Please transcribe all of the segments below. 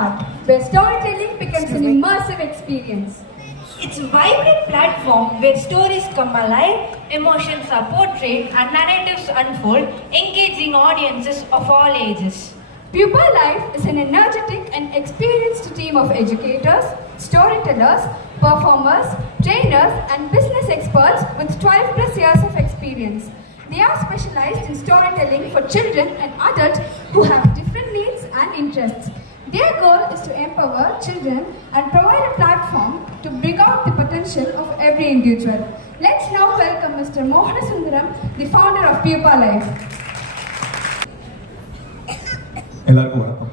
art, where storytelling becomes an immersive experience. It's a vibrant platform where stories come alive, emotions are portrayed, and narratives unfold, engaging audiences of all ages. Pupa Life is an energetic and experienced team of educators, storytellers, performers, trainers, and business experts with 12 plus years of experience. They are specialized in storytelling for children and adults who have different needs and interests. Their goal is to empower children and provide a platform to bring out the potential of every individual. Let's now welcome Mr. Mohana Sundaram, the founder of Pupa Life. எல்லாருக்கும் வணக்கம்.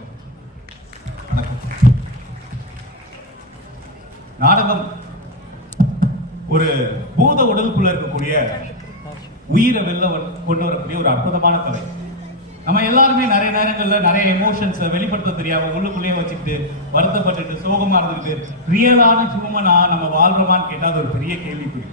நாடகம் ஒரு பூத உடலுக்குள்ள இருக்கக்கூடிய உயிரை வெளில கொண்டு வரக்கூடிய ஒரு அற்புதமான கலை. நம்ம எல்லாருமே நிறைய நேரங்கள்ல நிறைய எமோஷன்ஸை வெளிப்படுத்த தெரியாம உள்ளுக்குள்ளேயே வச்சுக்கிட்டு வருத்தப்பட்டுட்டு சோகமா இருந்துட்டு ரியலான ஹியூமனா நம்ம வாழ்றோமான்னு கேட்டா அது ஒரு பெரிய கேள்விக்குறி.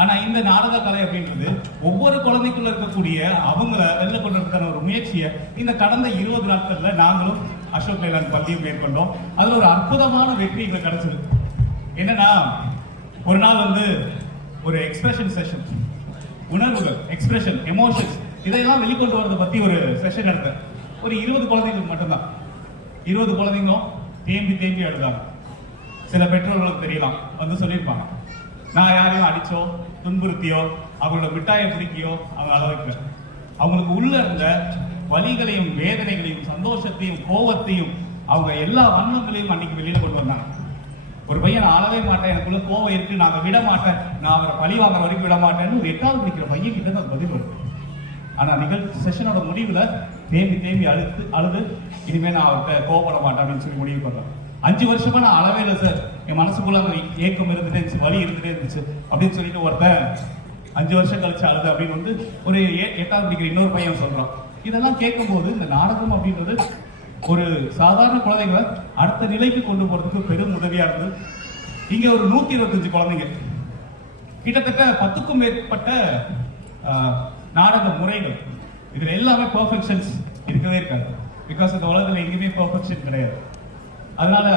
ஆனா இந்த நாடக கலை அப்படின்றது ஒவ்வொரு குழந்தைக்குள்ள இருக்கக்கூடிய அவங்கள வெளில கொண்டு வரதுக்கான ஒரு முயற்சியை இந்த கடந்த 20 நாட்கள்ல நாங்களும் அசோக் லேலாண்ட் பள்ளியும் மேற்கொண்டோம். அதுல ஒரு அற்புதமான வெற்றி இங்க கிடைச்சது. என்னன்னா ஒரு நாள் ஒரு எக்ஸ்பிரஷன் செஷன், உணர்வுகள், எக்ஸ்பிரஷன், எமோஷன்ஸ் இதெல்லாம் வெளிக்கொண்டு வரதை பத்தி ஒரு செஷன் எடுத்தேன். ஒரு 20 குழந்தைங்களுக்கு மட்டும்தான். 20 குழந்தைங்களும் தேம்பி அழுதாங்க. சில பெற்றோர்களுக்கு தெரியலாம் சொல்லியிருப்பாங்க, நான் யாரையும் அடிச்சோ துன்புறுத்தியோ அவங்களோட மிட்டாயை பிடிக்கியோ அவங்க அள வைக்கல. அவங்களுக்கு உள்ள இருந்த வலிகளையும் வேதனைகளையும் சந்தோஷத்தையும் கோபத்தையும் அவங்க எல்லா வண்ணங்களையும் அன்னைக்கு வெளியில கொண்டு வந்தாங்க. ஒரு பையன் நான் அளவே மாட்டேன், எனக்குள்ள கோவம் இருக்கு, நாங்க விட மாட்டேன், நான் அவரை பழி வாங்குற வரைக்கும் விட மாட்டேன்னு ஒரு 8வது படிக்கிற பையன் கிட்ட தான் பதில் வருது. ஆனா நிகழ்ச்சி செஷனோட முடிவுல தேம்பி அழுது இனிமே நான் அவர்கிட்ட கோவப்பட மாட்டேன் அப்படின்னு சொல்லி முடிவு பண்றேன். 5 வருஷமா நான் அளவே இல்லை சார், என் மனசுக்குள்ள ஏக்கம் இருந்துட்டே இருந்துச்சு, வலி இருந்துட்டே இருந்துச்சு அப்படின்னு சொல்லிட்டு ஒருத்தன் 5 வருஷம் கழிச்சு அழுது அப்படின்னு ஒரு 8வது படிக்கிற இன்னொரு பையன் சொல்றான். இதெல்லாம் கேட்கும் போது இந்த நாடகம் அப்படின்றது ஒரு சாதாரண குழந்தைங்களை அடுத்த நிலைக்கு கொண்டு போறதுக்கு பெரும் உதவியா இருந்தது. இங்க ஒரு 125 குழந்தைங்க, கிட்டத்தட்ட 10க்கும் மேற்பட்ட நாடக முறைகள். இதுல எல்லாமே பெர்ஃபெக்ஷன்ஸ் இருக்கவே இருக்காது. பிகாஸ் இந்த உலகத்துல எங்கேயுமே பெர்ஃபெக்ஷன் கிடையாது. அதனால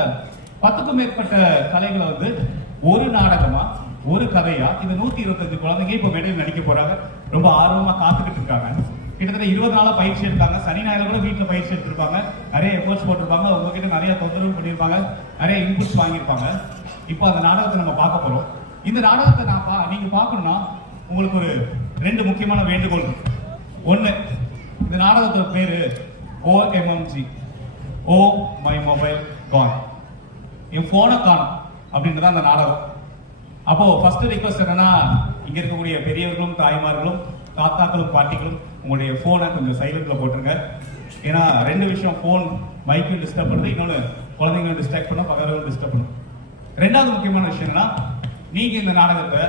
10க்கும் மேற்பட்ட கலைகளை ஒரு நாடகமா ஒரு கதையா இந்த 125 குழந்தைங்க இப்ப மேடையில் நடிக்க போறாங்க. ரொம்ப ஆர்வமா காத்துக்கிட்டு இருக்காங்க. கிட்டத்தட்ட 20 நாளா பயிற்சி எடுத்தாங்க. சனி ஞாயிறு கூட வீட்டுல பயிற்சி எடுத்திருப்பாங்க. நிறைய எஃபோர்ட்ஸ் போட்டிருப்பாங்க. உங்ககிட்ட நிறைய தொந்தரவு பண்ணியிருப்பாங்க, நிறைய இன்புட்ஸ் வாங்கியிருப்பாங்க. இப்போ அந்த நாடகத்தை நம்ம பார்க்க போறோம். இந்த நாடகத்தை நீங்க பார்க்கணும்னா உங்களுக்கு ஒரு 2 முக்கியமான வேண்டுகோள். ஒண்ணு, இந்த நாடகத்தோட பேரு OMG, oh my mobile gone, என் போனை கான் அப்படின்றத அந்த நாடகம். அப்போ ஃபர்ஸ்ட் ரிக்வெஸ்ட் என்னன்னா, இங்க இருக்கக்கூடிய பெரியவர்களும் தாய்மார்களும் தாத்தாக்களும் பாட்டிகளும் உங்களுடைய போனை கொஞ்சம் சைலண்ட்ல போட்டுருங்க. ஏன்னா 2 விஷயம், போன் மைக்கும் டிஸ்டர்ப் பண்ணுது, இன்னொன்னு குழந்தைங்களும் டிஸ்ட்ராக்ட் பண்ணும், பகலும் டிஸ்டர்ப் பண்ணும். 2வது முக்கியமான விஷயம் என்னன்னா, நீங்க இந்த நாடகத்தை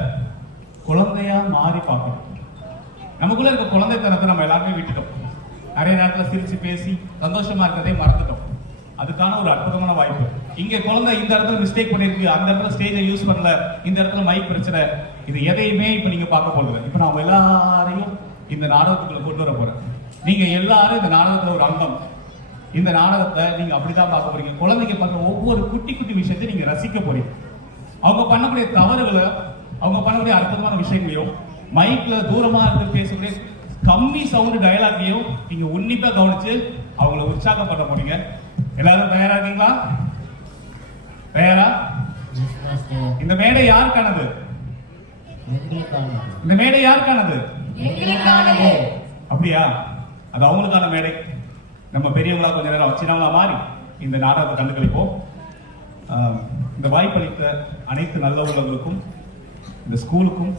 குழந்தையா மாறி பார்க்கணும். நமக்குள்ள இருக்க குழந்தைத்தனத்தை நம்ம எல்லாருமே விட்டுட்டோம். நிறைய நேரத்துல சிரிச்சு பேசி சந்தோஷமா இருக்கிறதே மறந்துட்டோம். அதுக்கான ஒரு அற்புதமான வாய்ப்பு. இங்க குழந்தை இந்த இடத்துல மிஸ்டேக் பண்ணிருக்கு, அந்த இடத்துல ஸ்டேஜை யூஸ் பண்ணல, இந்த இடத்துல மைக் பிரச்சனை, இது எதையுமே இப்ப நீங்க பார்க்க போறது. இப்ப நான் எல்லாரையும் இந்த நாடகத்துக்குள்ள கொண்டு வர போறேன். நீங்க எல்லாரும் இந்த நாடகத்துல ஒரு அங்கம். இந்த நாடகத்தை நீங்க அப்படிதான் பார்க்க போறீங்க. குழந்தைங்க பண்ற ஒவ்வொரு குட்டி விஷயத்தையும் நீங்க ரசிக்க போறீங்க. அவங்க பண்ணக்கூடிய தவறுகளை, அவங்க பண்ணக்கூடிய அற்புதமான விஷயங்களையும், மைக்ல தூரமா இருந்து பேசக்கூடிய கம்மி சவுண்ட் டயலாகையும் நீங்க உன்னிப்பா கவனிச்சு அவங்களை உற்சாகம் பண்ண போறீங்க. எல்லாரும் தயாரா இருக்கீங்களா? தயாரா? இந்த மேடை யாருக்கானது? இந்த மேடை யாருக்கானது? அப்படியா? அது அவங்களுக்கான மேடை. நம்ம பெரியவங்களா கொஞ்ச நேரம் சின்னவங்களா மாறி இந்த நாடகத்தை கண்டுகளிப்போம். இந்த வாய்ப்பளித்த அனைத்து நல்ல உள்ளவங்களுக்கும், இந்த ஸ்கூலுக்கும்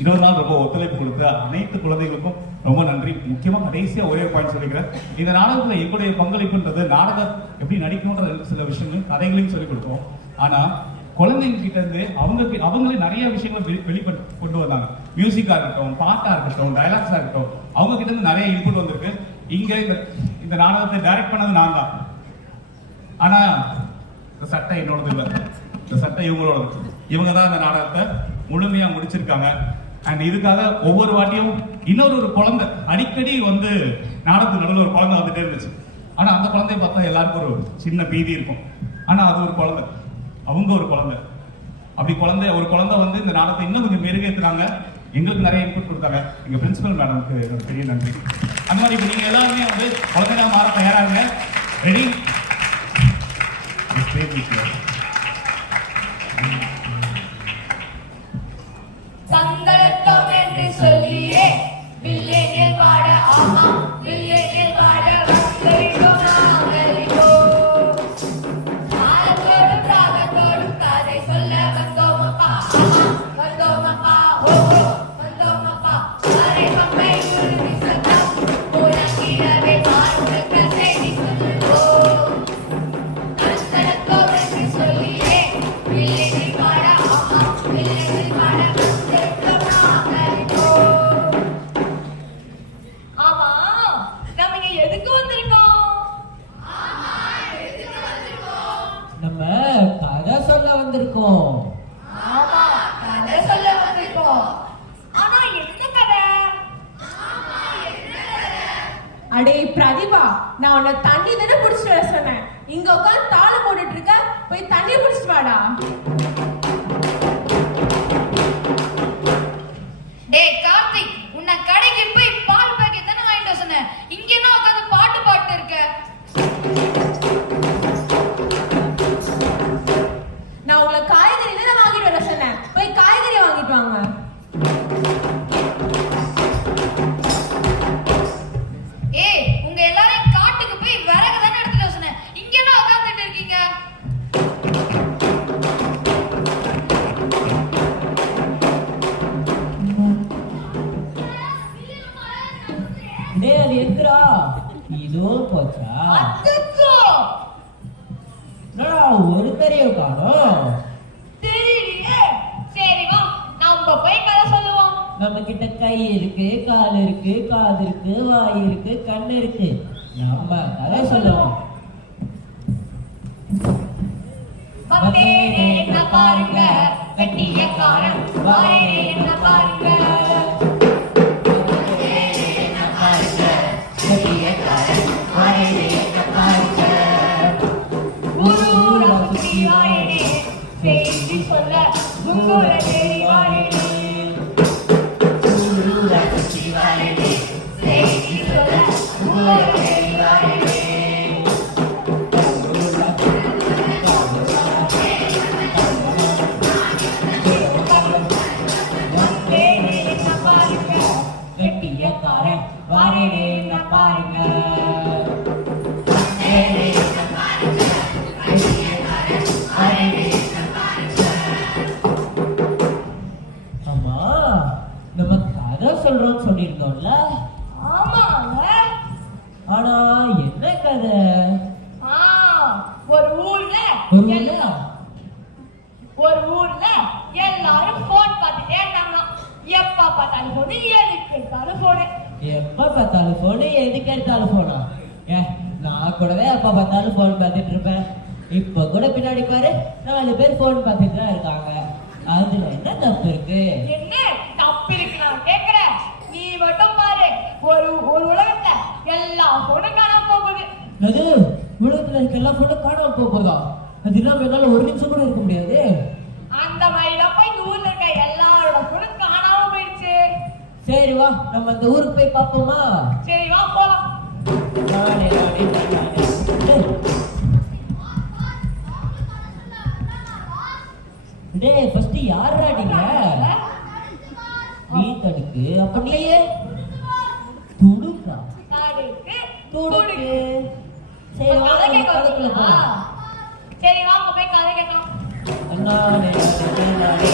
20 நாள் ரொம்ப ஒத்துழைப்பு கொடுத்த அனைத்து குழந்தைகளுக்கும் ரொம்ப நன்றி. முக்கியமா கடைசியா ஒரே பாயிண்ட் சொல்லிக்கிறேன். இந்த நாடகத்துல எங்களுடைய பங்களிப்புன்றது நாடகம் எப்படி நடிக்கணும்ன்ற சில விஷயங்களும் கதைகளையும் சொல்லிக் கொடுப்போம். ஆனா குழந்தைங்க கிட்ட இருந்து அவங்களே நிறைய விஷயங்களை வெளிப்பட்டு கொண்டு வந்தாங்க. மியூசிக்கா இருக்கட்டும், பாட்டா இருக்கட்டும், டயலாக்ஸா இருக்கட்டும், அவங்க கிட்ட இருந்து நிறைய இன்புட் வந்திருக்கு. இங்க இந்த நாடகத்தை டைரக்ட் பண்ணது நான் தான். ஆனா இந்த சட்டை என்னோடது இல்லை, இந்த சட்டை இவங்களோடது. இவங்க தான் இந்த நாடகத்தை முழுமையா முடிச்சிருக்காங்க. அண்ட் இதுக்காக ஒவ்வொரு வாட்டியும் இன்னொரு குழந்தை அடிக்கடி நாடகத்துக்கு நடுவில் ஒரு குழந்தை வந்துட்டே இருந்துச்சு. ஆனா அந்த குழந்தைய பார்த்தா எல்லாருக்கும் ஒரு சின்ன பீதி இருக்கும். ஆனா அது ஒரு குழந்தை, அவங்க ஒரு குழந்தை. அப்படி ஒரு குழந்தை வந்து இந்த நாடகத்தை இன்னும் கொஞ்சம் மெருகேற்றுறாங்க. எங்களுக்கு நிறைய இன்புட் கொடுத்தாங்க. எங்க பிரின்சிபல் மேடமுக்கு என்னோட பெரிய நன்றி. அந்த மாதிரி இப்போ நீங்க எல்லாருமே வந்து குழந்தைங்க மாற தயாராங்க. ரெடி? சந்தனத்தம் என்று சொல்லியே வில்லேனில் பாட ஆமா வில்லேனில் பாட வந்தரிக்கோ நாங்கரிக்கோ ஆலத்தோடும் ராகத்தோடும் கதை சொல்ல வந்தோமப்பா ஆமா வந்தோமப்பா ஓஹோ வந்தோமப்பா அரை மம்மை உருவி சத்தம் உனக்கிடவே மாறுங்க செய்தி சொல்லுவோம் சந்தனத்தம் என்று சொல்லியே வில்லேனில் பாட ஆமா வில்லேனில் பாட ஆமா நம்ம இங்க எதுக்கு வந்திருக்கோம்? நம்ம கதை சொல்ல வந்திருக்கோம். ஆமா கதை சொல்ல வந்திருக்கோம். ஆனா என்ன கதை? அடே பிரதிபா, நான் உன்னை தண்ணி தானே குடிச்சிட்டு வர சொன்னேன். இங்க உட்காந்து தாளம் போட்டுட்டு இருக்க, போய் தண்ணி குடிச்சிட்டு வாடா. டேய் கார்த்திக், உன்னை கடைக்கு போய் பால் பாக்கெட் தானே வாங்கிட்டு வர சொன்னேன். இங்க என்ன உட்காந்து பாட்டு பாட்டு இருக்க? நான் உங்களை காய்கறி தானே வாங்கிட்டு வர சொன்னேன். போய் காய்கறி வாங்கிட்டு வாங்க. ஏய் உங்க எல்லாரும் காட்டுக்கு போய் விறகு தானே எடுத்துட்டு வர சொன்னேன். இங்க என்ன உட்கார்ந்துட்டு இருக்கீங்க? டேய் அது எதுக்குடா? இதோ போச்சா? அச்சச்சோ! என்னடா ஒருத்தரையும் காணோம். தெரியலையே. சரி வா நம்ம போய் கதை சொல்லுவோம். நம்ம கிட்ட கை இருக்கு, கால் இருக்கு, காது இருக்கு, வாய் இருக்கு, கண் இருக்கு. நம்ம கதை சொல்லுவோம். வந்தேனே என்ன பாருங்க வெட்டியக்காரன் வாரேனே என்ன பாருங்க ஊரு ஊரா சுத்தி வாரேனே செய்தி சொல்ல உங்கூர தேடி வாரேனே ஊரு ஊரா சுத்தி வாரேனே செய்தி சொல்ல உங்கூர தேடி வாரேனே வெட்டியக்காரன் வாரேனே என்ன பாருங்க ஆமா நம்ம கதை சொல்றோம்னு சொல்லியிருந்தோம்ல. ஆமாங்க ஆனா என்ன கதை? ஒரு ஊர்ல ஒரு ஊர்ல? ஒரு ஊர்ல எல்லாரும் போன் பார்த்துட்டே இருந்தாங்க. எப்ப பார்த்தாலும் போனு எதுக்கு எடுத்தாலும் போனு எப்ப பார்த்தாலும் போனு, எதுக்கு எடுத்தாலும் போனா? நான் கூடவே எப்ப பார்த்தாலும் போன் பார்த்துட்டு இருப்பேன். இப்ப கூட பின்னாடி பாரு 4 பேர் போன் பார்த்துட்டு தான் இருக்காங்க. அதுல என்ன தப்பு இருக்கு? என்ன தப்பு இருக்கு நான் கேக்குறேன். நீ மட்டும் பாரு, ஒரு ஒரு உலகத்துல எல்லா போனும் காணாம போகுது. அது உலகத்துல இருக்க எல்லா போனும் காணாம போகுதா? அது இல்லாம என்னால ஒரு நிமிஷம் கூட இருக்க முடியாது. அந்த மாதிரிதான் போய் இந்த ஊர்ல இருக்க எல்லாரோட போனும் காணாம போயிடுச்சு. சரி வா நம்ம அந்த ஊருக்கு போய் பாப்போமா? சரி வா போலாம். நானே நானே நானே. டேய் ஃபர்ஸ்ட் யாரா நீங்க? நீ தடுக்கு. அப்ப நீயே துடுக்கா? தடுக்கு துடுக்கு. சரி வா கதை கேட்க கதைக்குள்ள வந்தீங்களா? போலாம். சரி வாங்க போய் கதை கேட்கலாம். நானே நானே நானே.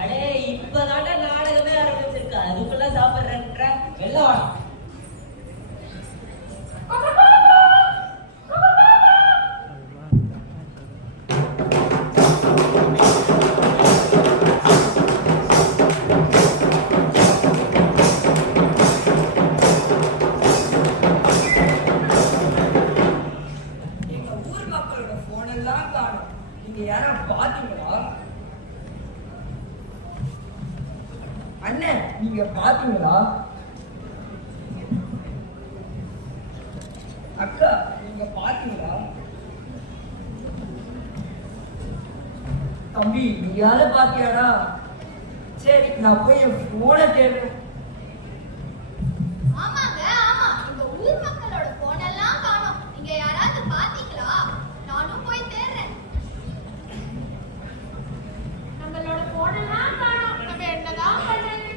அடே இப்பதானே நாடகமே ஆரம்பிச்சிருக்கு அதுக்குள்ள சாப்பிடுறேன்ற வெளில வா. எங்க ஊர் மக்களோட போன் எல்லாம் காணும். நீங்க யாரும் பாத்தீங்களா? அண்ணன் நீங்க பாத்தீங்களா? அக்கா நீங்க பாத்தீங்களா? தம்பி நீயாவது பாத்தியாடா? சரி நான் போய் என் போனை தேடுறேன். ஆமாங்க ஆமா இந்த ஊர் மக்களோட போன் எல்லாம் காணோம். நீங்க யாராவது பாத்தீங்களா? நானும் போய் தேடுறேன். நம்மளோட போன் எல்லாம் காணோம். நம்ம என்னதான் பண்றது?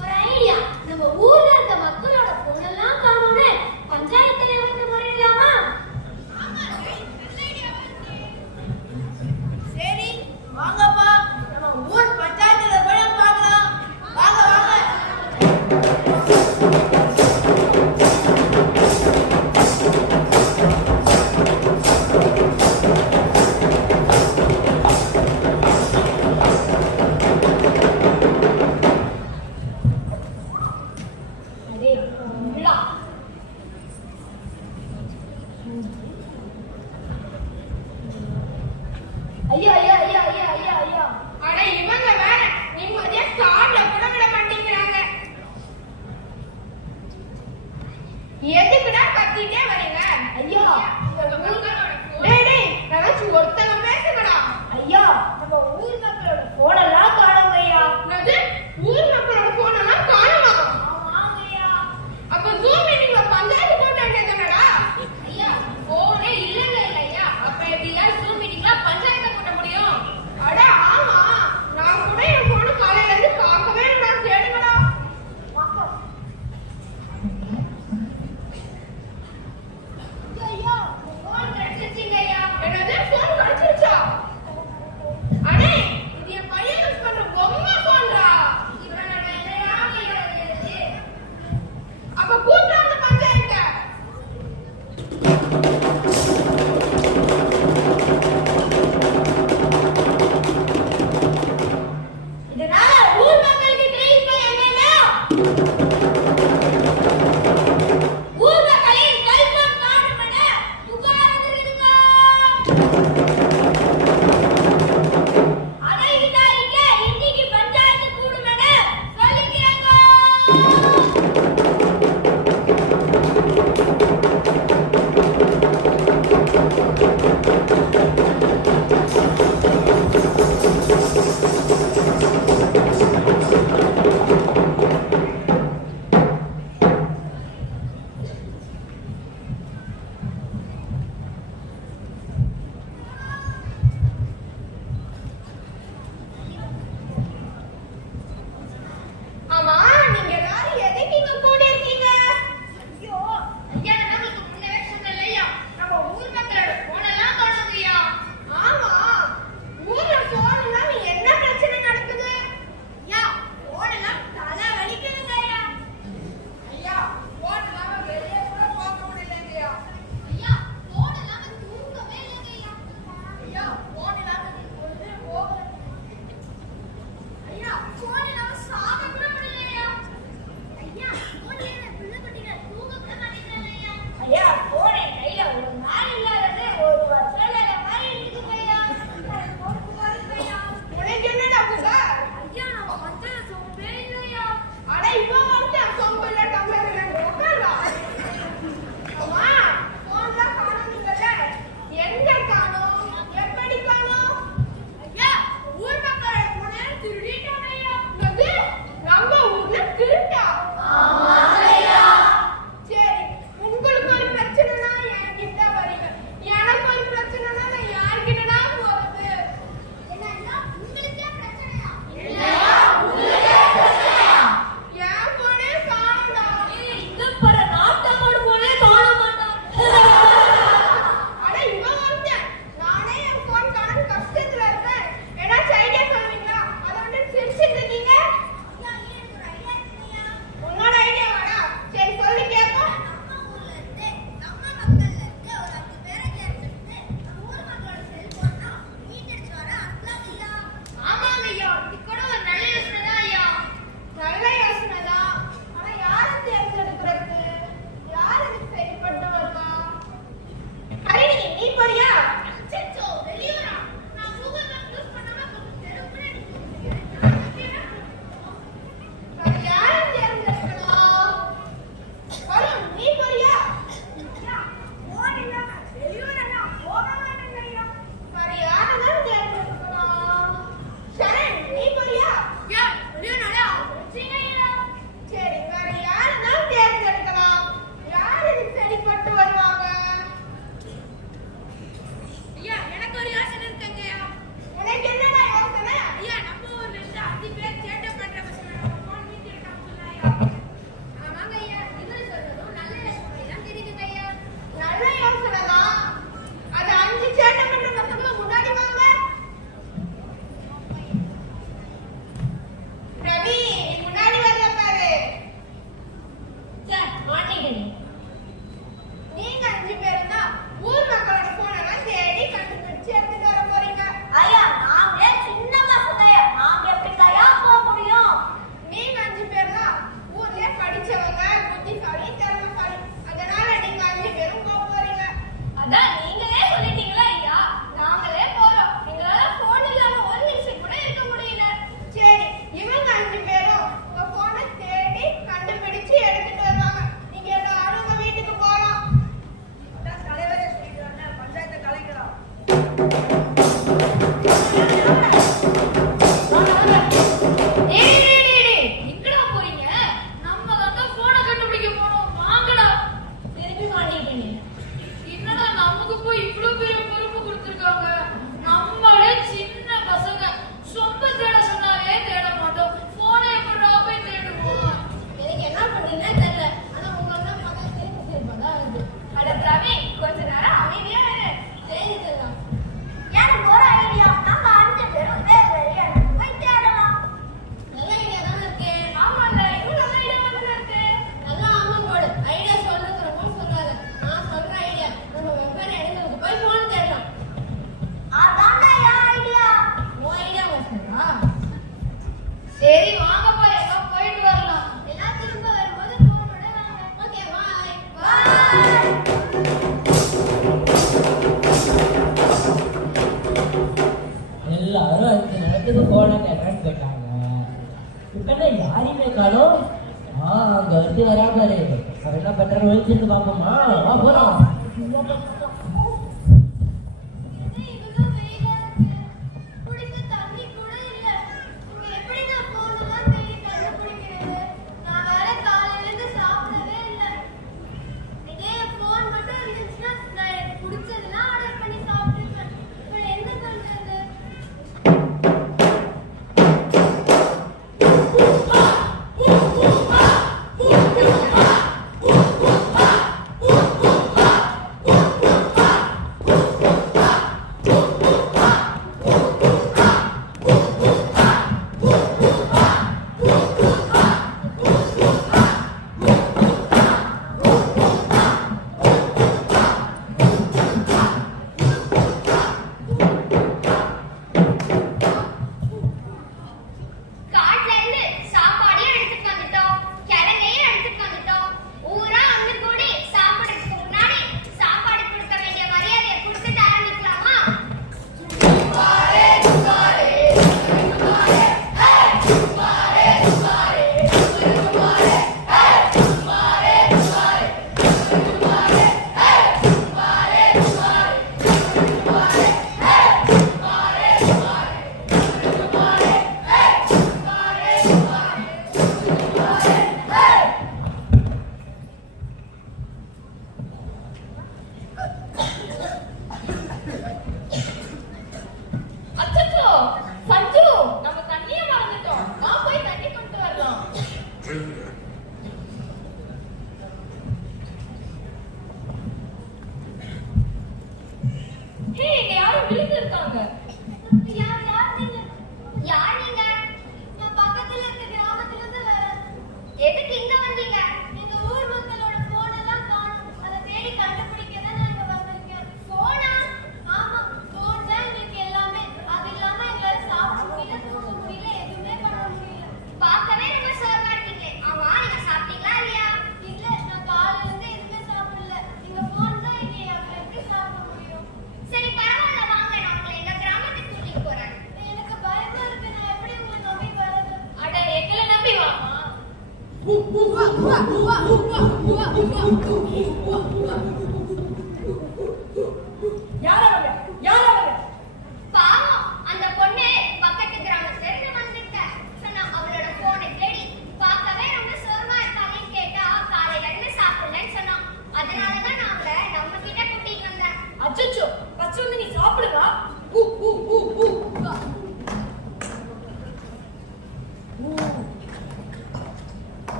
ஒரு ஐடியா. நம்ம ஊர்ல இருக்க மக்களோட போன் எல்லாம் காணோம்னு பஞ்சாயத்துல வந்து முறையிடலாமா? சரி வாங்கப்பா நம்ம ஊர் பஞ்சாயத்துல போய் இடத்துக்கு போன கேட்டான்னு போயிட்டாங்க. இப்ப யாரையுமே காணோம். அங்க வந்து வராம அவர் என்ன பண்றாரு ஒழிச்சிருந்து பாப்போமா? போறோம்.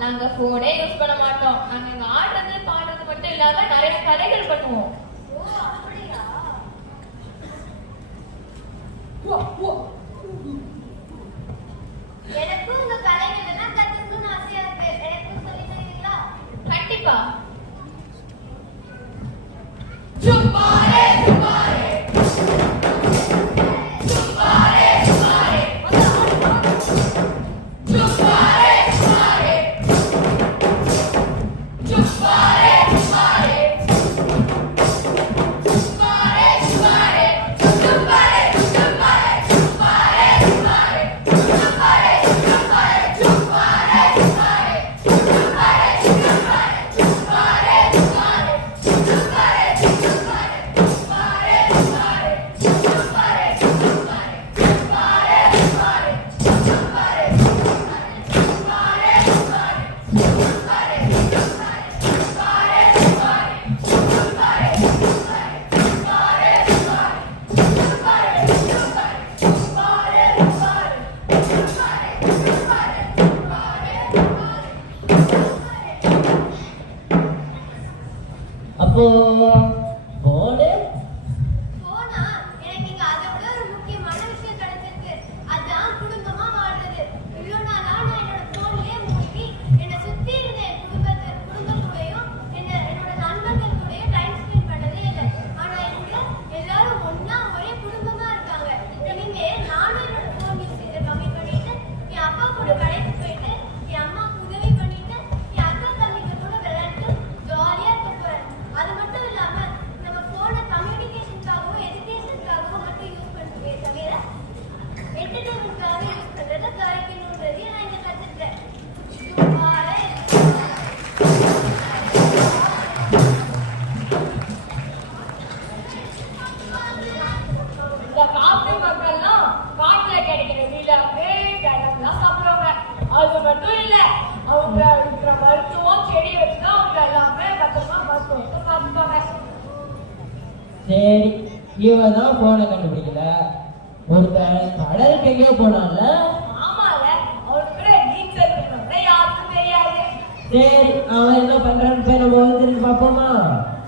நாங்க போனே யூஸ் பண்ண மாட்டோம். நாங்க ஆடுறது பாடுறது மட்டும் இல்லாம நிறைய கதைகள் பண்ணுவோம். எனக்கும் உங்க கலைகள் எல்லாம் கத்துக்கணும்னு ஆசையா இருக்கு. எனக்கும் சொல்லி தருவீங்களா? கண்டிப்பா. அப்போ போனு போனா எனக்கு இங்க அதை விட ஒரு முக்கியமான விஷயம் கிடைச்சிருக்கு. அதான் குடும்பமா வாழ்றது. இவ்வளவு நாளா நான் என்னோட போன்லயே மூழ்கி அவங்க இருக்கிற மருத்துவம் செடி வச்சுதான் அவங்க எல்லாமே பத்திரமா பார்த்துப்பாங்க. சரி, இவன் தான் போனை கண்டுபிடிக்கல. ஒருத்தன் கடலுக்கு எங்கேயோ போனான்ல. ஆமால, அவனுக்கு கூட நீச்சல் வேணும், யாருக்கும் தெரியாது. சரி, அவன் என்ன பண்றான்னு போய் நம்ம வந்து பார்ப்போமா?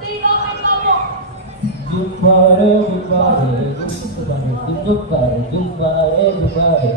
சரி, பார்ப்போம். குப்பாரே குப்பாரே குப்பாரே குப்பாரே குப்பாரே குப்பாரே.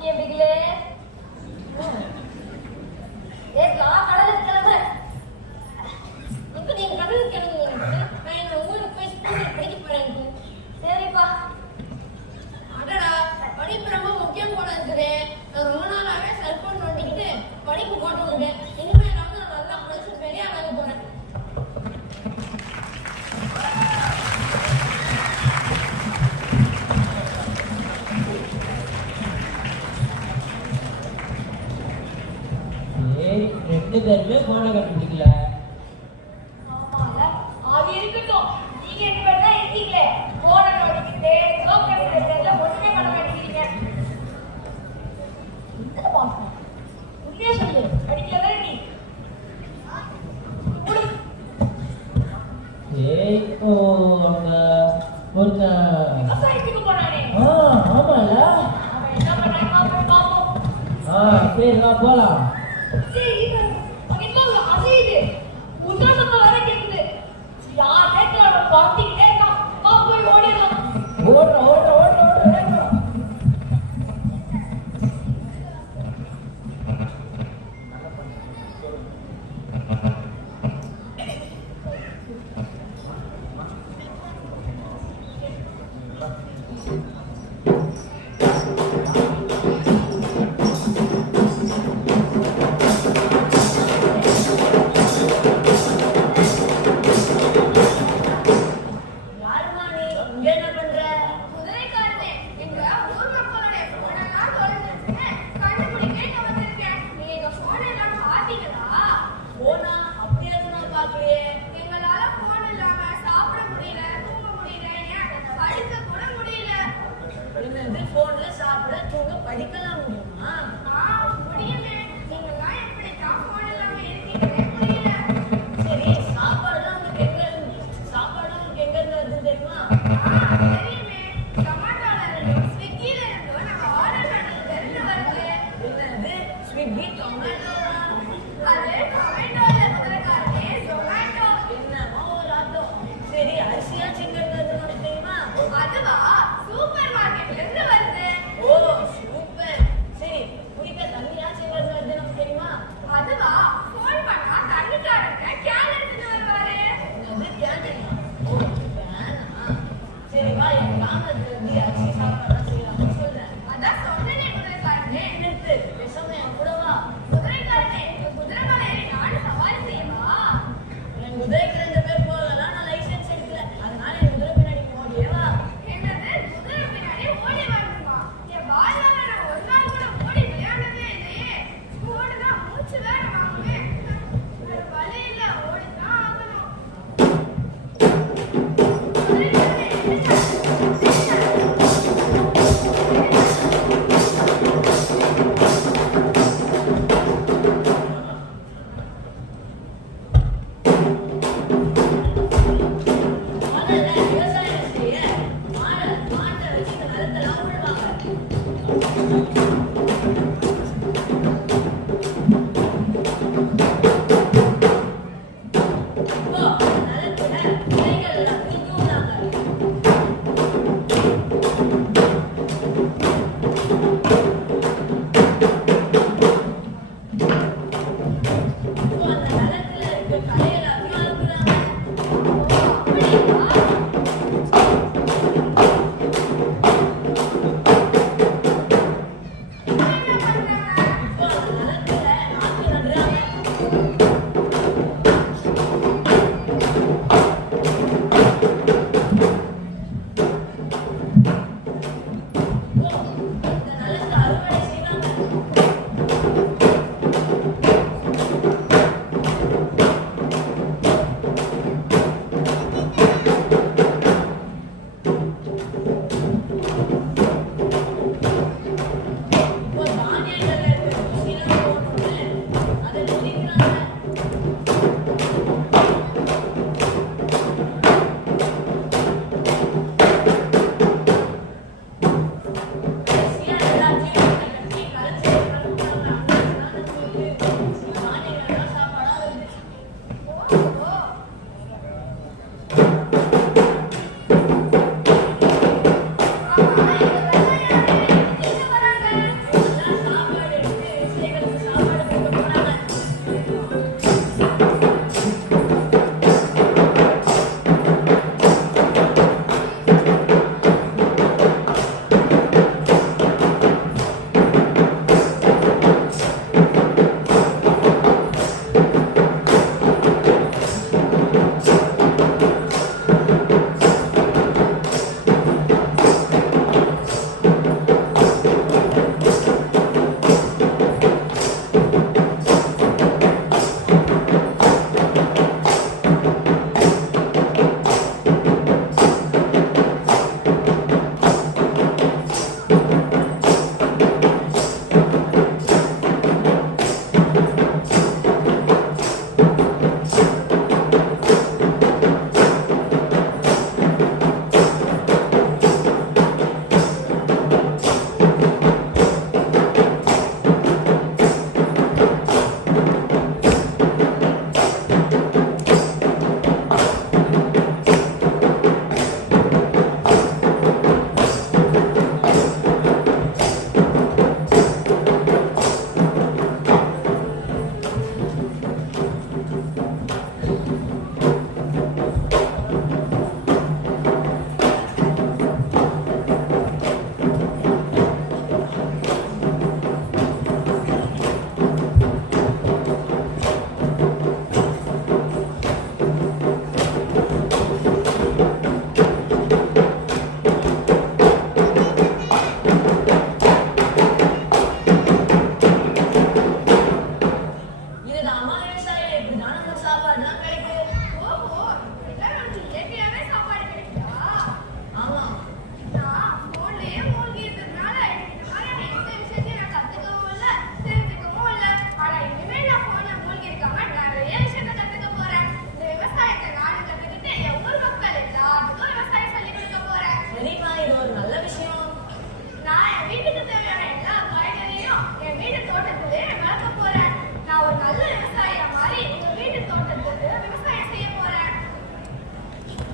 முக்கியம் பிகிலே. ஏக்கா கடலுக்கு கிளம்பு. இப்போ நீங்க கடலுக்கு கிளம்புங்க. நான் எங்க ஊருக்கு போய் ஸ்கூலில் படிக்க போறேன். சரிப்பா. அடடா, படிப்பு ரொம்ப முக்கியம் போல இருக்குது. நான் ரொம்ப நாளாவே செல்போன் நோண்டிக்கிட்டு படிப்பு போட்டு விடுவேன். இனிமேல் நான் நல்லா படிச்சு பெரிய ஆளாக போறேன். ஏய், 2 பேருமே போனை கண்டுபிடிக்கல. ஆமால, அது இருக்கட்டும். நீங்க 2 பேர் தான் இருக்கீங்களே. போனை நோண்டிக்கிட்டு சோக்கெட் எல்லாம் ஒண்ணுமே பண்ண மாட்டேங்கிறீங்க. என்ன பாப்போம்? உண்மையா சொல்லு, படிக்கல நீ. குடு. ஏய், ஓ அங்க ஒருத்தன். விவசாயத்துக்கு போனானே. ஆமால. அவன் என்ன பண்ணான்னு போய் பார்ப்போம். சரி வா போலாம். சரி, அவன் என்ன அசையுது? உதாரணமா வர கேக்குது. யார் கேட்கல பார்த்துக்கிட்டே இருக்கான். வா போய் ஓடிடலாம். ஓடுறோம். யாருமா நீ? இங்க என்ன பண்ற? குதிரைக்காரனே, எங்க ஊர் மக்களுடைய போனெல்லாம் தொலைஞ்சிருச்சுன்னு கண்டுபிடிக்க இங்க வந்திருக்கேன். நீங்க எங்க போன் எல்லாம் பார்த்தீங்களா? போனா அப்படியே நான் பார்க்கலையே. எங்களால போன் இல்லாம சாப்பிட முடியல, தூங்க முடியல, ஏன் படிக்க கூட முடியல. என்னது போன்ல சாப்பிட தூங்க படிக்கலாம் முடியுமா? முடியுமே. நீங்கெல்லாம் எப்படித்தான் போன் இல்லாம இருக்கீங்கன்னே புரியல. சரி, சாப்பாடுலாம் உங்களுக்கு எங்க இருந்து வருது தெரியுமா? தெரியுமே. டொமாட்டோல இருந்தும் ஸ்விக்கில இருந்தும் நம்ம ஆர்டர் பண்ணதுல இருந்து வருது. என்னது ஸ்விக்கி டொமேட்டோவா? அது டொமேட்டோல இருக்கிறதுக்காரனே ஜொமேட்டோ. என்னமோ ஒரு அர்த்தம். சரி, அரிசியா சிக்கன் வருது தெரியுமா? அதுவா சூப்பர் மார்க்கெட்ல இருந்து வருது. ஓ சூப்பர்.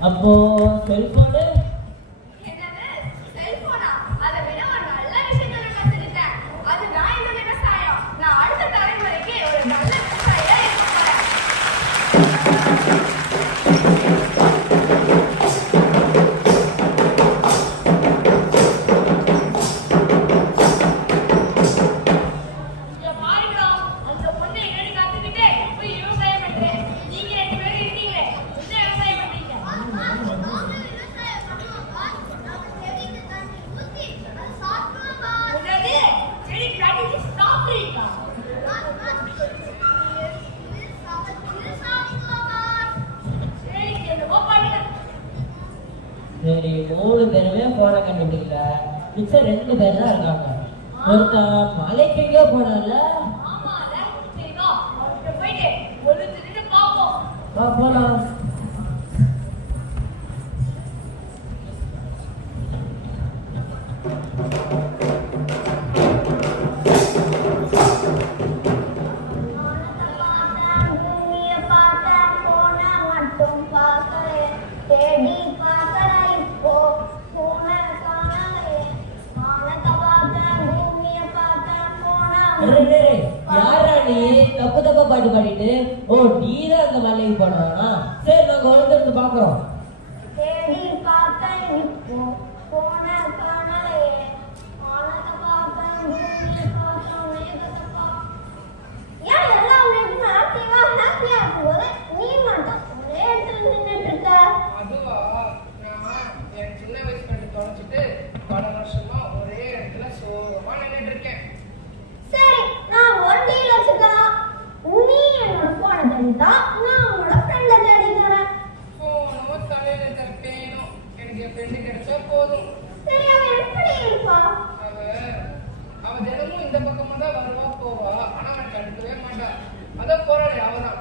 அப்போ செல்போனு என்னது செல்போனா? அதை விட ஒரு நல்ல விஷயத்தை நான் கத்துக்கிட்டேன். அதுதான் இந்த விவசாயம். நான் அடுத்த தலைமுறைக்கு ஒரு நல்ல விவசாயியா இருக்க போறேன். இங்க பாருங்கடா, அந்த பொண்ணு என்னடி கத்துக்கிட்டு போய் விவசாயம் பண்றேன். நீங்க 2 பேரும் இருக்கீங்களே, என்ன விவசாயம் பண்றீங்க? என்னது? செடி கடிச்சு சாப்பிடுறீங்களா? சரி, என்னவோ பண்ணுங்க. சரி 3 பேருமே போன கண்டுபிடிக்கல. மிச்சம் 2 பேர் தான் இருக்காங்க. ஒருத்தன் மலைக்கு எங்கேயோ போனால. ஆமால, சரி வா, அவர்கிட்ட போயிட்டு ஒரு திருட்டு பார்ப்போம். போலாம். யாரா நீ தப்பு தப்பா பாட்டு பாடிட்டு? ஓ நீதான் அந்த மலைக்கு போனா? சரி நாங்க வந்து பாக்குறோம். தேடி பார்த்தேன் இப்போ போன காணலையே ஆனத பார்த்தேன் பூமியை பார்த்தேன் மேகத்தை பார்த்தேன். ஏன் எல்லாம் நேரமும் ஆக்டிவா ஹாப்பியா இருக்கும்போது நீ மட்டும் ஒரே இடத்துல நின்றுட்டு இருக்க? அதுவா, நான் என் சின்ன வயசு கண்டு தொலைச்சிட்டு பல வருஷமா ஒரே இடத்துல சோகமா நின்றுட்டு இருக்கேன். சரி நான் ஒரு டீல் வச்சுக்கலாம். நீ என்னோட போன தெரிந்தா நான் உன்னோட ஃப்ரெண்ட தேடி தரேன். போனோ தலையில தப்பேனோ எனக்கு என் ஃப்ரெண்டு கிடைச்சா போதும். சரி அவன் எப்படி இருப்பா? அவ தினமும் இந்த பக்கமா தான் வருவா போவா, ஆனா நான் கண்டுக்கவே மாட்டா. அதான் போறாளே அவதான்.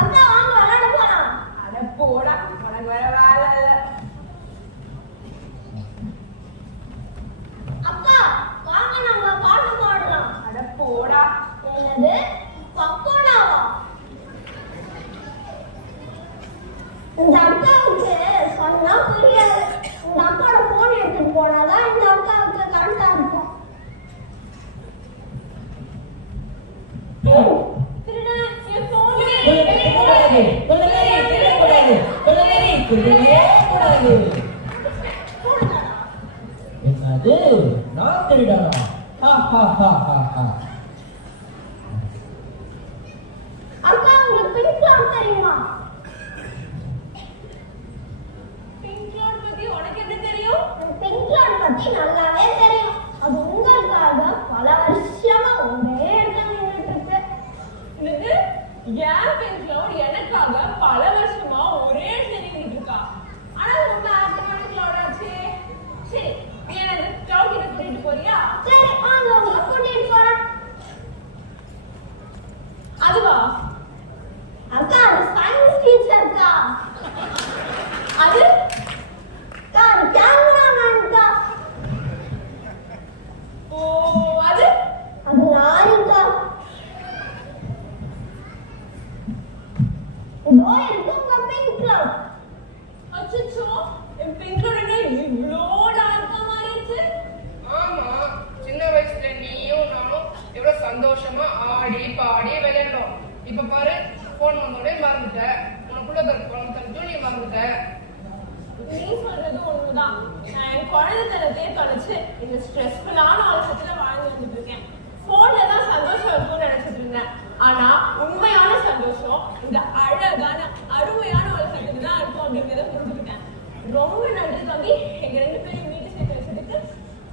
அக்கா வாங்க விளையாட போலாம். அட போடா, உனக்கு வேற வேலை இல்ல. அக்கா வாங்க நம்ம பாட்டு பாடலாம். அட போடா. என்னது பக்கோடாவா? இந்த அக்காவுக்கு சொன்னா புரியாது. இந்த அக்காவோட போன் எடுத்துட்டு போனாதான் இந்த அக்காவுக்கு கரெக்டா இருக்கும். திருடா என் போன் கூடாது கூடாது கூடாது. என்னது நான் திருடனா? அக்கா உங்களுக்கு பிங்க் கிளவுட் தெரியுமா? பிங்க் கிளவுட் பத்தி உனக்கு என்ன தெரியும்? பிங்க் கிளவுட் பத்தி நல்லாவே தெரியும். அது உங்களுக்காக பல வருஷமா ஒரே இடத்துல நின்றுட்டு இருக்கு. என்னது? ஏன் பிங்க் கிளவுட் எனக்காக பல வருஷமா ஒரே இடத்துல நின்னுட்டு இருக்கா? ஆனா ரொம்ப ஆக்டிவான கிளவுட் ஆச்சு. சரி நீ எனக்கு கிளவுட் கிட்ட கூட்டிட்டு போறியா? சரி வாங்க உங்களை கூட்டிட்டு போறேன். அதுவா? அக்கா அது சயின்ஸ் டீச்சர்க்கா. அது அக்கா அது கேமராமேன்க்கா. ஓ அது அது லாரிக்கா. இதோ இருக்கு உங்க பிங்க் கிளவுட். அச்சச்சோ என் பிங்க் கிளவுட் என்ன இவ்வளோ டார்க்கா மாறிடுச்சு? ஆமா, சின்ன வயசுல நீயும் நானும் எவ்வளவு சந்தோஷமா ஆடி பாடி விளையாண்டோம். இப்ப பாரு, போன் வந்தோடனே மறந்துட்ட. உனக்குள்ள ஜூனியை மறந்துட்ட. நீ சொல்றது உண்மைதான். நான் என் குழந்தைத்தனத்தையே தொலைச்சு இந்த ஸ்ட்ரெஸ்ஃபுல்லான உலகத்துல வாழ்ந்து வந்துட்டு இருக்கேன். போன்ல தான் சந்தோஷம் இருக்கும்னு நினைச்சிட்டு இருந்தேன். ஆனா உண்மையான சந்தோஷம் இந்த அழகான அருமையான உலகத்துக்கு தான் இருக்கும் அப்படிங்கிறத புரிஞ்சுக்கிட்டேன். ரொம்ப நன்றி தம்பி, எங்க 2 பேரும் வீட்டு சேர்த்து வச்சதுக்கு.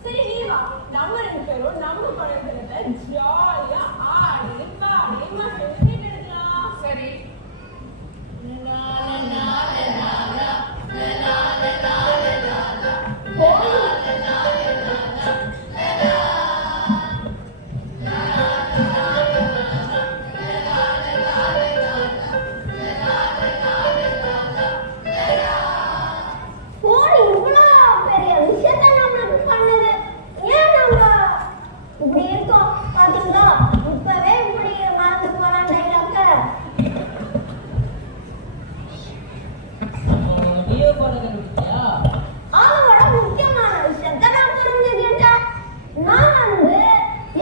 சரி நீ வா, நம்ம 2 பேரும் நம்ம குழந்தைத்தனத்தை ஜாலியா ஆடி பாடி மக்கள் கேட்டெடுக்கலாம். சரி, போன் இவ்வளோ பெரிய விஷயத்த நம்மளுக்கு பண்ணுது. ஏன் நம்ம இப்படி இருக்கோம் பாத்தீங்களா? போன கண்டுபிடிச்சியா? அவங்களோட முக்கியமான விஷயத்தை நான் புரிஞ்சுக்கிட்டேன். நான்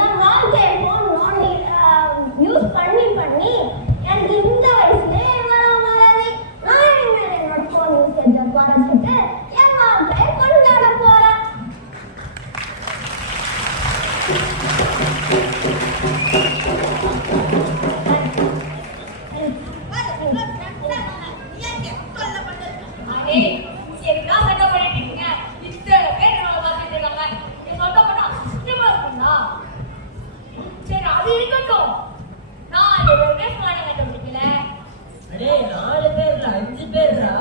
என் வாழ்க்கையை போன் நோண்டி யூஸ் பண்ணி எனக்கு இந்த வயசுலயே இவ்வளவு மறதி. நான் இனிமேல் என்னோட போன் யூசேஜை குறைச்சிட்டு என் வாழ்க்கையை கொண்டாட போறேன். அடே 4 பேர்ல 5 பேர்ரா.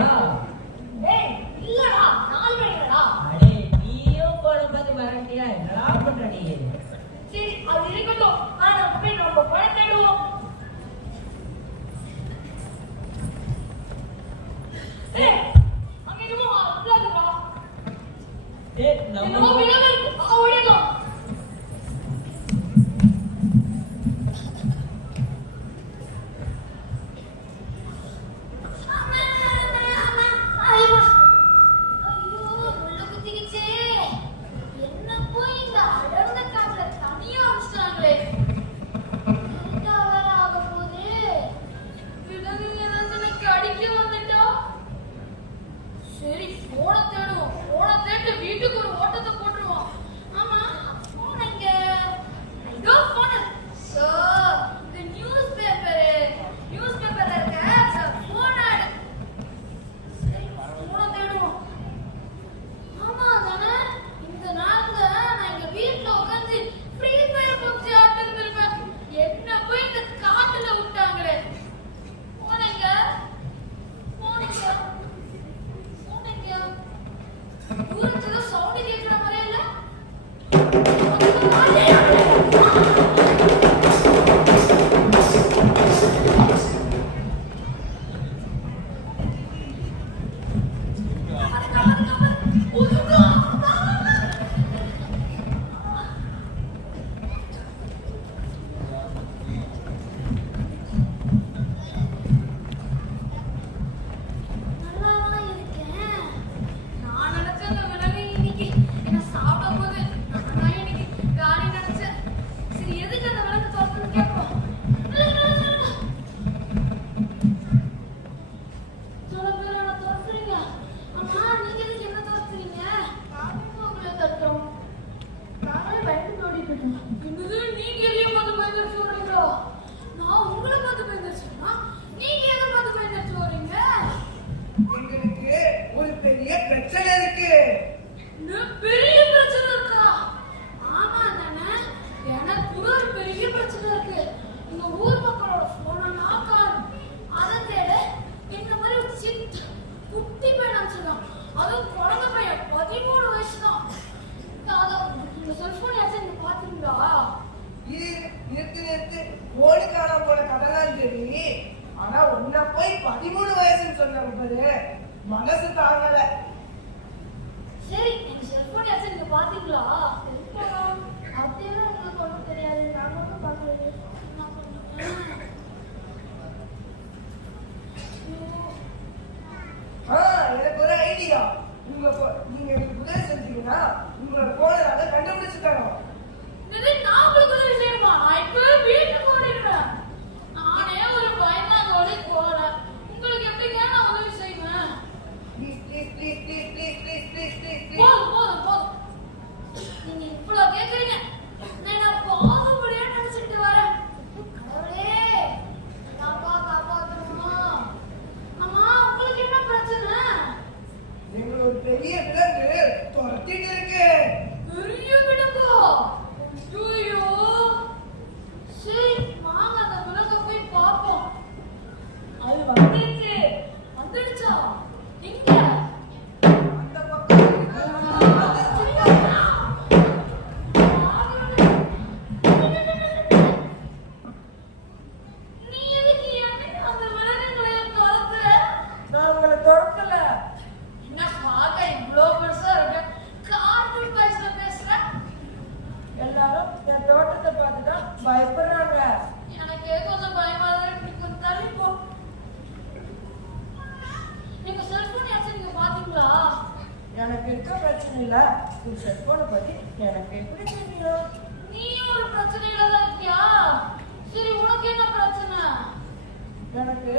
அடே நீயும் போன பார்த்து வரண்டியா? என்னடா பண்ற நீ? ஏய் நம்ம சரி போன தேடுவோம். போன தேட்டு வீட்டுக்கு ஒரு ஓட்டத்தை போட்டுருவோம். ஆமா போன இங்க ஐயோ போன சோ இந்த நியூஸ் பேப்பர்ல இருக்க போன் ஆட். சரி போன தேடுவோம். ஆமா தானே இந்த நாள்ல நான் எங்க வீட்டுல உட்காந்து ஃப்ரீ ஃபயர் பப்ஜி ஆடிட்டு இருப்பேன். என்ன போய் இந்த காட்டுல விட்டாங்களே. போனங்க தூரத்துல சவுண்ட் கேட்கிற மாதிரி இல்ல. எங்களுக்கு ஒரு பெரிய பிரச்சனை இருக்கு. பெரிய பிரச்சனை இருக்கா? ஆமா தானே எனக்கு ஒரு பெரிய பிரச்சனை இருக்கு. இந்த ஊர் மக்களோட போன நாக்கான் அதை தேட இந்த மாதிரி ஒரு சின்ன குட்டி பையன் அனுப்பிச்சிருக்கான். அதுவும் குழந்தை பையன் 13 வயசு தான். இந்த செல்போன் யாச்சும் நீங்க பாத்தீங்களா? இருக்கு ஓடி காணாம போன கதைதான் சரி. ஆனா உன்னை போய் 13 வயசுன்னு சொன்ன மனசு தாங்கல. சரி இந்த செல்போன் யாச்சும் நீங்க பாத்தீங்களா? செல்போன் அப்படியெல்லாம் எனக்கு ஒன்றும் தெரியாது. நான் மட்டும் பாக்குறது என்ன பண்ணுவேன். எனக்கு ஒரு ஐடியா. நீங்க எனக்கு உதவி செஞ்சீங்கன்னா உங்களோட போனை நாங்க கண்டுபிடிச்சு தரோம். நான் உங்களுக்கு உதவி செய்யணுமா? நான் இப்பவே வீட்டுக்கு ஓடிடுவேன். நானே ஒரு பயனாதோட போறேன். உங்களுக்கு எப்படிங்க நான் உதவி செய்வேன்? போதும். நீங்க இவ்வளவு கேக்குறீங்க. நான் பாவப்படியா நினைச்சுட்டு வரேன். கடவுளே காப்பாத்தணுமா? அம்மா உங்களுக்கு என்ன பிரச்சனை? எங்களை ஒரு பெரிய விலங்கு துரத்திட்டு இருக்கு. பெரிய விலங்கா? ஐயோ சரி வாங்க அந்த விலங்க போய் பார்ப்போம். அது வந்துடுச்சா? எங்க? எனக்கு இருக்க பிரச்சனை இல்ல. உன் செல்போனை பத்தி எனக்கு எப்படி தெரியும்? நீ ஒரு பிரச்சனையில தான் இருக்கியா? சரி, உனக்கு என்ன பிரச்சனை? எனக்கு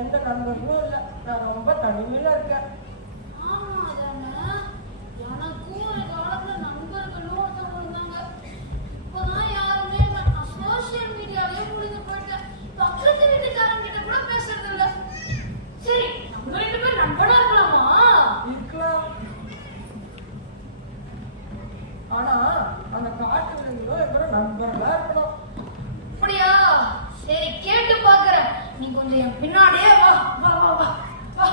எந்த நண்பர்களும் இல்ல. நான் ரொம்ப தனிமையில இருக்கேன். ஆமா தானே, எனக்கும் ஒரு காலத்துல நண்பர்களும் ஒருத்தவங்க இருந்தாங்க. இப்பதான் யாருமே நான் சோசியல் மீடியாலே முடிஞ்சு போயிட்டேன். பக்கத்து வீட்டுக்காரங்க கிட்ட கூட பேசுறது இல்ல. சரி, நம்ம 2 பேரும் நண்பனா இருக்கலாமா? இருக்கலாம். ஆனா அந்த காட்டு விலங்குகளும் எங்களோட நண்பர்களா இருக்கணும். அப்படியா? சரி, கேட்டு பாக்குறேன். நீ கொஞ்சம் என் பின்னாடியே வா வா வா வா வா.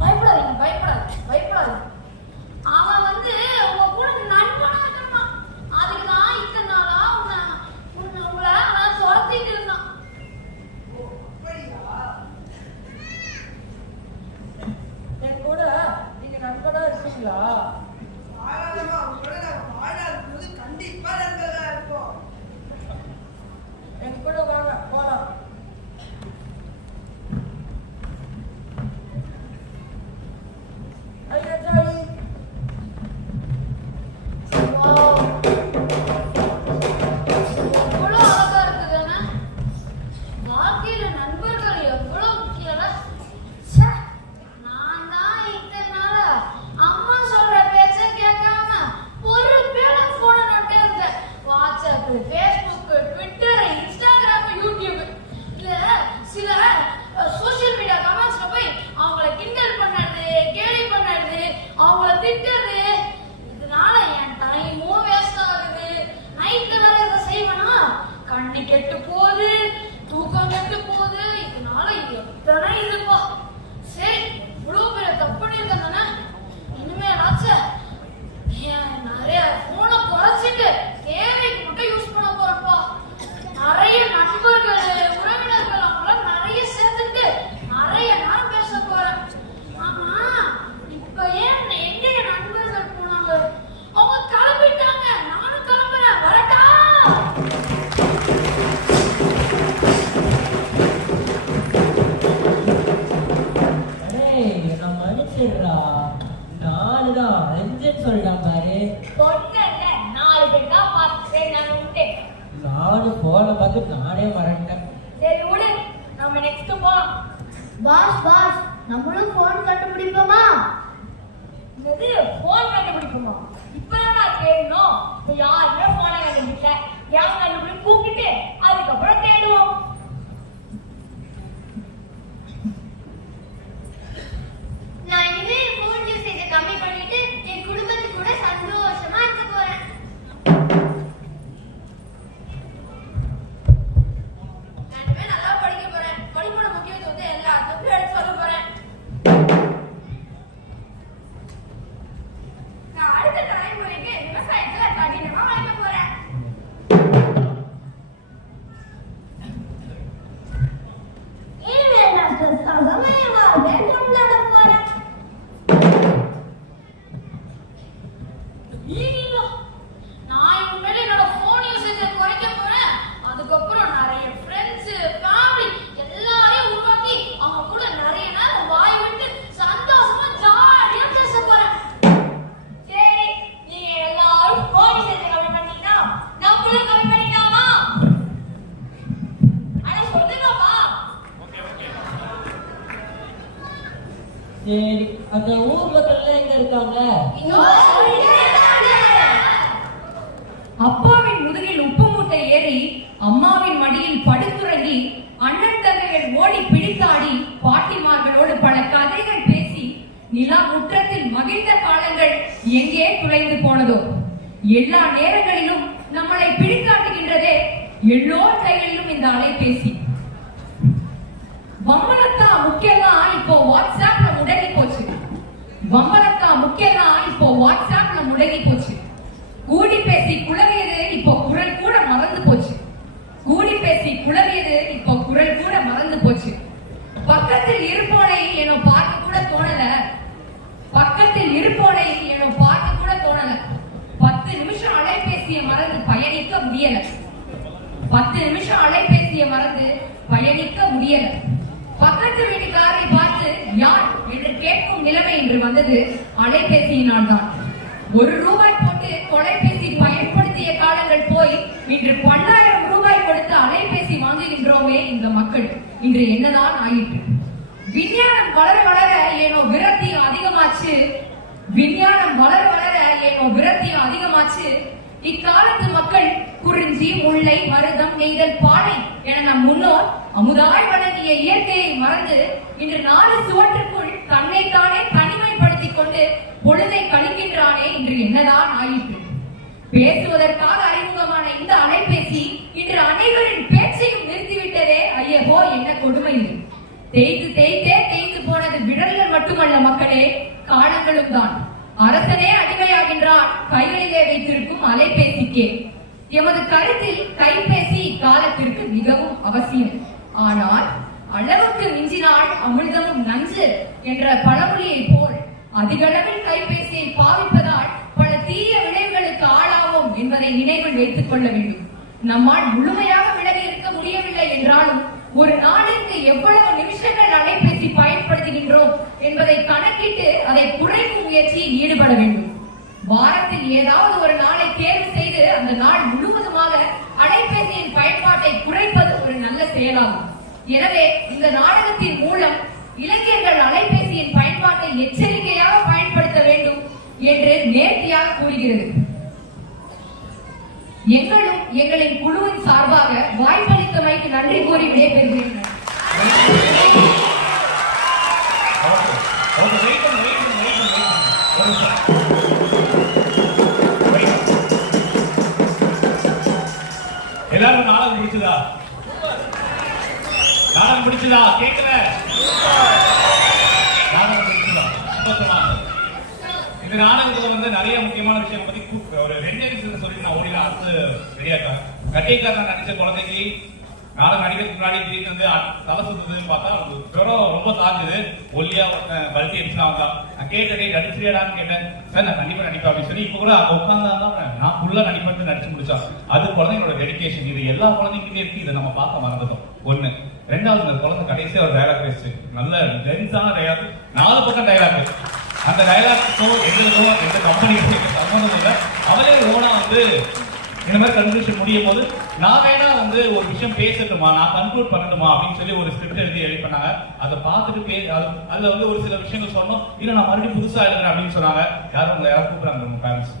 பயப்படாதீங்க, பயப்படாதீங்க. அவன் வந்து உங்க கூட நண்பனா இருக்கணும். அதுக்கு தான் இத்தனை நாளா உங்களை அவன் துரத்திட்டு இருந்தான். என் கூட நீங்க நண்பனா இருக்கீங்களா? என் கூட வாங்க, போலாம். ஐயா ஜாலி. வாவ், எவ்வளவு அழகா இருக்குதுன்னு. வாழ்க்கையில நண்பர்கள் எவ்வளவு முக்கியம். நான் தான் இத்தனை நாளா அம்மா சொல்ற பேச்ச கேட்காம ஒரு பேரை போன நட்டே இருந்தேன். WhatsApp, Facebook, Twitter, Instagram, YouTube இல்ல சில சோசியல் மீடியா கமெண்ட்ஸ்ல போய் அவங்கள கிண்டல் பண்ணது, கேலி பண்ணது, அவங்கள திட்டுறது, இதனால என் டைமும் வேஸ்ட் ஆகுது. நைட்ல வேற இதை செய்வேனா, கண்ணு கெட்டு போகுது, தூக்கம் கெட்டு போகுது. இதனால எத்தனை இதுப்பா. சரி, இவ்வளவு பெரிய தப்பு பண்ணிருக்கேன் தானே, இனிமேலாச்சும் நிறைய போனை குறைச்சிட்டு தேவைக்கு மட்டும் யூஸ் பண்ண போறப்பா. நிறைய நண்பர்கள், உறவினர்கள் அவங்களாம் நிறைய சேர்த்துட்டு நிறைய நாள் பேச போறேன். ஆமா, இப்ப ஏன் எங்க என் நண்பர்கள் போனாங்க? அவங்க கிளம்பிட்டாங்க, நானும் கிளம்புறேன். வரட்டா? என்ன மனுஷன்டா, 4 தான் 5ன்னு சொல்லிட்டான் பாரு. பொண்ணு 4 பேர் தான் பார்த்து நான் விட்டேன். நானும் போன பார்த்து நானே மறந்துட்டேன். சரி விடு, நம்ம நெக்ஸ்ட் போலாம். பாஸ், நம்மளும் போன் கண்டுபிடிப்போமா? இது போன் கண்டுபிடிப்போமா? இப்பதான் நான் தேடணும். இப்ப யாருமே போனை கண்டுபிடிச்ச, யார் கண்டுபிடி கூப்பிட்டு அதுக்கப்புறம் தேடுவோம். நான் இனிமே போன் யூசேஜை கம்மி பண்ணிட்டு என் குடும்பத்து கூட சந்தோஷமா இருக்க போறேன். நான் இனிமே நல்லா படிக்க போறேன். படிப்போட முக்கியத்துவத்தை எல்லாத்துக்கும் எடுத்து சொல்ல போறேன். நான் அடுத்த தலைமுறைக்கு விவசாயத்துல கடினமா உழைக்க போறேன். இனிமேல் நான் சகமயமாக கொண்டாட போறேன். நான் இனிமேல் என்னோட போன் யூசேஜை குறைக்க போறேன். அதுக்கப்புறம் நிறைய ஃப்ரெண்ட்ஸ், ஃபேமிலி எல்லாரையும் உருவாக்கி அவங்க கூட நிறைய நேரம் வாய் விட்டு சந்தோஷமா ஜாலியா பேச போறேன். சரி, நீங்க எல்லாரும் போன் யூசேஜை கம்மி பண்ணீங்கன்னா நம்மளும் கம்மி பண்ணிக்கலாமா? ஆனா சொல்லுங்கப்பா. சரி, அந்த ஊர் மக்கள் எங்க இருக்காங்க? அப்பாவின் முதுகில் உப்பு மூட்டை ஏறி அம்மாவின் மடியில் படுத்துறங்கி அண்ணன் தங்கைகள் ஓடி பிடித்தாடி பாட்டிமார்களோடு பல கதைகள் பேசி நிலா முற்றத்தில் மகிழ்ந்த காலங்கள் எங்கே குறைந்து போனதோ. எல்லா நேரங்களிலும் நம்மளை பிடிக்காட்டுகின்றதே எல்லோர் கைகளிலும் இந்த அலைபேசி. வம்மனத்தா முக்கியமா இப்போ வாட்ஸ்அப்ல முடங்கி போச்சு. கூடி பேசி குழவியது இப்போ குரல் கூட மறந்து போச்சு. பக்கத்தில் இருப்போனை என்னும் பார்க்க கூட தோணல. 10 நிமிஷம் அலைபேசியை மறந்து பயணிக்க முடியல. பக்கத்து வீட்டுக்காரரை பார்த்து யார் என்று கேட்கும் நிலைமை இன்று வந்தது அலைபேசியினால் தான். 1 ரூபாய் போட்டு தொலைபேசி பயன்படுத்திய காலங்கள் போய் இன்று 10,000 ரூபாய் கொடுத்து அலைபேசி வாங்குகின்றோமே இந்த மக்கள். இன்று என்னதான் ஆயிற்று? விஞ்ஞானம் வளர வளர ஏனோ விரக்தி அதிகமாச்சு. இக்காலத்து மக்கள் குறிஞ்சி, முல்லை, மருதம், நெய்தல், பாலை என நம் முன்னோர் அமுதாய் வழங்கிய இயற்கையை மறந்து இன்று 4 சுவற்றுக்குள் தன்னைத்தானே தனிமைப்படுத்திக் கொண்டு பொழுதை கழிக்கின்றானே இன்று என்னதான் ஆயிற்று? பேசுவதற்காக அறிமுகமான இந்த அலைபேசி இன்று அனைவரின் பேச்சையும் நிறுத்திவிட்டதே. ஐயோ, என்ன கொடுமை இது! தேய்த்து போனது விரல்கள் மட்டுமல்ல மக்களே, காலங்களும் தான். அரசனே அடிமையாகின்றான் கைகளிலே வைத்திருக்கும் அலைபேசிக்கே. எமது கருத்தில் கைபேசி காலத்திற்கு மிகவும் அவசியம். ஆனால் அளவுக்கு மிஞ்சினால் அமிர்தமும் நஞ்சு என்ற பழமொழியை போல் அதிகளவில் கைபேசியை பாவிப்பதால் பல தீய விளைவுகளுக்கு ஆளாவோம் என்பதை நினைவில் வைத்துக் கொள்ள வேண்டும். நம்மால் முழுமையாக விலகி இருக்க முடியவில்லை என்றாலும் ஒரு நாளிற்கு எவ்வளவு நிமிஷங்கள் அலைபேசி பயன்படுத்துகின்றோம் என்பதை கணக்கிட்டு அதை குறைக்கும் முயற்சியில் ஈடுபட வேண்டும். வாரத்தில் ஏதாவது ஒரு நாளை தேர்வு செய்து அந்த நாள் முழுவதுமாக அலைபேசியின் பயன்பாட்டை குறைப்பது ஒரு நல்ல செயலாகும். எனவே இந்த நாடகத்தின் மூலம் இளைஞர்கள் அலைபேசியின் பயன்பாட்டை எச்சரிக்கையாக பயன்படுத்த வேண்டும் என்று நேர்த்தியாக கூறுகிறது. எங்களின் குழுவின் சார்பாக வாய்ப்பளித்தமைக்கு நன்றி கூறி விடைபெறுகிறேன். எல்லாரும் நாடகம் பிடிச்சதா? நாடகம் பிடிச்சதா? கேட்கல? நாடகம் பிடிச்சதா? இந்த நாடகத்துல வந்து நிறைய முக்கியமான விஷயம் பத்தி ஒரு 2 நிமிஷம் சொல்லி நான் ஓடில அடுத்து ரெடியாட்டேன். கட்டிக்காரன் நடிச்ச குழந்தைக்கு நாடகம் நடிக்கிறதுக்கு முன்னாடி திடீர்னு வந்து தலை சுத்துதுன்னு பார்த்தா ஜுரம் ரொம்ப தாக்குது. ஒல்லியா பல்கி அடிச்சுனா வந்தான். நான் கேட்டே நடிச்சிரியாடான்னு கேட்டேன். சார் நான் கண்டிப்பா நடிப்பேன் அப்படின்னு சொல்லி இப்ப கூட அங்க உட்கார்ந்தாதான் நான் ஃபுல்லா நடிப்பேன் நடிச்சு முடிச்சான். அது குழந்தைங்களோட டெடிகேஷன். இது எல்லா குழந்தைங்கிட்டே இருக்கு. இதை நம்ம பார்க்க மறந்துட்டோம். 1. 2வது இந்த குழந்தை கடைசியா ஒரு டயலாக் பேசுச்சு. நல்ல டென்ஸான டயலாக், 4 பக்கம் டயலாக். அந்த டயலாக்ஸும் எங்களுக்கும் எந்த கம்பெனிக்கும் சம்பந்தம் இல்லை. அவளே ஓனா வந்து இந்த மாதிரி கன்க்ளூஷன் முடியும் போது நான் வேணா வந்து ஒரு விஷயம் பேசட்டுமா, நான் கன்க்ளூட் பண்ணட்டுமா அப்படின்னு சொல்லி ஒரு ஸ்கிரிப்ட் எழுதி ரெடி பண்ணாங்க. அதை பார்த்துட்டு அதுல வந்து ஒரு சில விஷயங்கள் சொன்னோம். இல்ல நான் மறுபடியும் புதுசா எழுதுறேன் அப்படின்னு சொன்னாங்க. யாரும் உங்களை யாரும் கூப்பிடுறாங்க உங்க பேரண்ட்ஸ்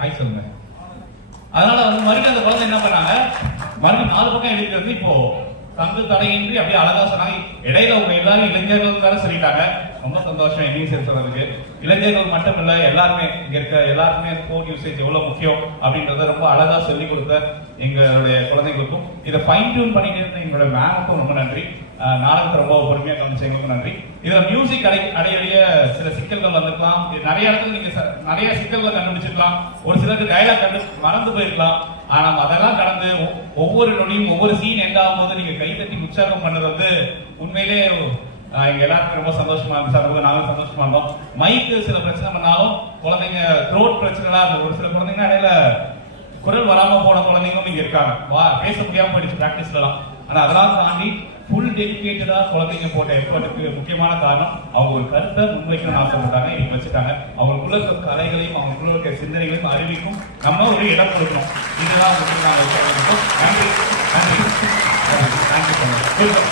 ஆய் சொல்லுங்க. அதனால வந்து மறுபடியும் அந்த குழந்தை என்ன பண்ணாங்க, மறுபடியும் 4 பக்கம் எழுதிக்கிறது இப்போ தங்கு தடையின்றி அப்படியே அழகா சொன்னாங்க. இடையில உங்க எல்லாரும் இளைஞர்கள் தானே சொல்லிட்டாங்க. ரொம்ப சந்தோஷம் என்னையும் சேர்த்து சொல்றதுக்கு. இளைஞர்கள் மட்டும் இல்ல, எல்லாருமே இங்க இருக்க எல்லாருமே போன் யூசேஜ் எவ்வளவு முக்கியம் அப்படின்றத ரொம்ப அழகா சொல்லி கொடுத்த எங்களுடைய குழந்தைகளுக்கும் இதை ஃபைன் டியூன் பண்ணிட்டு இருந்த எங்களோட மேமுக்கும் ரொம்ப நன்றி. நாடகத்தை ரொம்ப பொறுமையா கவனிச்சவங்களுக்கும் நன்றி. இதுல மியூசிக் அடையடைய சில சிக்கல்கள் வந்திருக்கலாம். நிறைய இடத்துல நீங்க நிறைய சிக்கல்கள் கண்டுபிடிச்சிருக்கலாம். ஒரு சிலருக்கு டயலாக் மறந்து போயிருக்கலாம். ஆனா அதெல்லாம் கடந்து ஒவ்வொரு நொடியும் ஒவ்வொரு சீன் எண்ட் ஆகும் போது நீங்க கை தட்டி உற்சாகம் பண்ணது வந்து உண்மையிலே எங்க எல்லாருக்கும் ரொம்ப சந்தோஷமா இருந்துச்சு. நாங்களும் சந்தோஷமா இருந்தோம். மைக்கு சில பிரச்சனை பண்ணாலும் குழந்தைங்க த்ரோட் பிரச்சனைகளா இருந்தது. ஒரு சில குழந்தைங்க இடையில குரல் வராம போன குழந்தைங்களும் இங்க இருக்காங்க. பேச முடியாம போயிடுச்சு பிராக்டிஸ்லாம். ஆனா அதெல்லாம் தாண்டி ஃபுல் டெடிகேட்டடா குழந்தைங்க போட்ட எஃபர்ட்டுக்கு முக்கியமான காரணம் அவங்க ஒரு கருத்தை முன்வைக்கணும்னு ஆசைப்பட்டாங்க. இன்னைக்கு வச்சுட்டாங்க. அவங்களுக்குள்ள இருக்க கலைகளையும் அவங்களுக்குள்ள இருக்க சிந்தனைகளையும் அறிவிக்கும் நம்ம ஒரு இடம் கொடுக்கணும். இதுதான் நன்றி. தேங்க்யூ.